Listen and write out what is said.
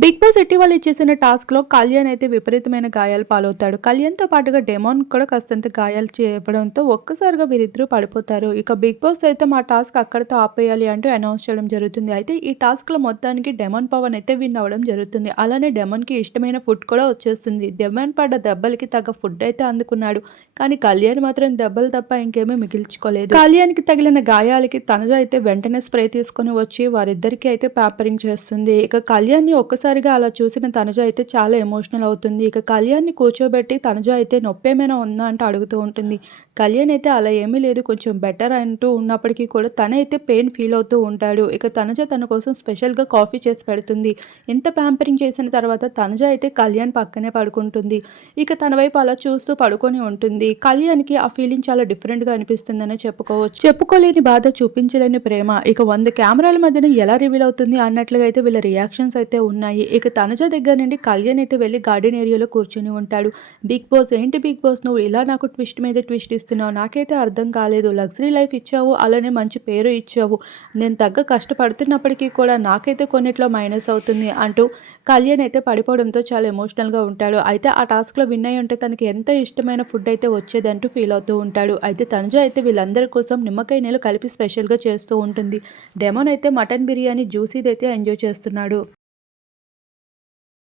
Big boss ఇటీవల ఇచ్చేసిన టాస్క్లో కళ్యాణ్ అయితే విపరీతమైన గాయాలు పాలవుతాడు. కళ్యాణ్తో పాటుగా డెమోన్ కూడా కాస్తంత గాయాలు చేయడంతో ఒక్కసారిగా వీరిద్దరూ పడిపోతారు. ఇక బిగ్ బాస్ అయితే మా టాస్క్ అక్కడితో ఆపేయాలి అంటూ అనౌన్స్ చేయడం జరుగుతుంది. అయితే ఈ టాస్క్లో మొత్తానికి డెమోన్ పవన్ అయితే విన్ అవ్వడం జరుగుతుంది. అలానే డెమోన్కి ఇష్టమైన ఫుడ్ కూడా వచ్చేస్తుంది. డెమోన్ పడ్డ దెబ్బలకి తగ్గ ఫుడ్ అయితే అందుకున్నాడు. కానీ కళ్యాణ్ మాత్రం దెబ్బలు తప్ప ఇంకేమీ మిగిల్చుకోలేదు. కళ్యాణ్కి తగిలిన గాయాలకి తనలో అయితే వెంటనే స్ప్రే తీసుకొని వచ్చి వారిద్దరికి అయితే పేపరింగ్ చేస్తుంది. ఇక కళ్యాణ్ని ఒక్కసారిగా అలా చూసిన తనుజ అయితే చాలా ఎమోషనల్ అవుతుంది. ఇక కళ్యాణ్ని కూర్చోబెట్టి తనుజ అయితే నొప్పి ఏమైనా ఉందా అంటూ అడుగుతూ ఉంటుంది. కళ్యాణ్ అయితే అలా ఏమీ లేదు కొంచెం బెటర్ అంటూ ఉన్నప్పటికీ కూడా తనైతే పెయిన్ ఫీల్ అవుతూ ఉంటాడు. ఇక తనుజ తన కోసం స్పెషల్గా కాఫీ చేసి పెడుతుంది. ఎంత ప్యాంపరింగ్ చేసిన తర్వాత తనుజ అయితే కళ్యాణ్ పక్కనే పడుకుంటుంది. ఇక తన వైపు అలా చూస్తూ పడుకొని ఉంటుంది. కళ్యాణ్కి ఆ ఫీలింగ్ చాలా డిఫరెంట్గా అనిపిస్తుందని చెప్పుకోవచ్చు. చెప్పుకోలేని బాధ చూపించలేని ప్రేమ. ఇక వంద కెమెరాల మధ్యన ఎలా రివీల్ అవుతుంది అన్నట్లుగా అయితే వీళ్ళ రియాక్షన్స్ అయితే ఉన్నాయి. ఉన్నాయి. ఇక తనుజ దగ్గర నుండి కళ్యాణ్ అయితే వెళ్ళి గార్డెన్ ఏరియాలో కూర్చొని ఉంటాడు. బిగ్ బాస్ ఏంటి బిగ్ బాస్? నువ్వు ఇలా నాకు ట్విస్ట్ మీద ట్విస్ట్ ఇస్తున్నావు. నాకైతే అర్థం కాలేదు. లగ్జరీ లైఫ్ ఇచ్చావు అలానే మంచి పేరు ఇచ్చావు. నేను తగ్గ కష్టపడుతున్నప్పటికీ కూడా నాకైతే కొన్నిట్లో మైనస్ అవుతుంది అంటూ కళ్యాణ్ అయితే పడిపోవడంతో చాలా ఎమోషనల్గా ఉంటాడు. అయితే ఆ టాస్క్లో విన్ అయి ఉంటే తనకి ఎంత ఇష్టమైన ఫుడ్ అయితే వచ్చేదంటూ ఫీల్ అవుతూ ఉంటాడు. అయితే తనుజ అయితే వీళ్ళందరి కోసం నిమ్మకాయ నీళ్ళు కలిపి స్పెషల్గా చేస్తూ ఉంటుంది. డెమోన్ అయితే మటన్ బిర్యానీ జ్యూసీది అయితే ఎంజాయ్ చేస్తున్నాడు.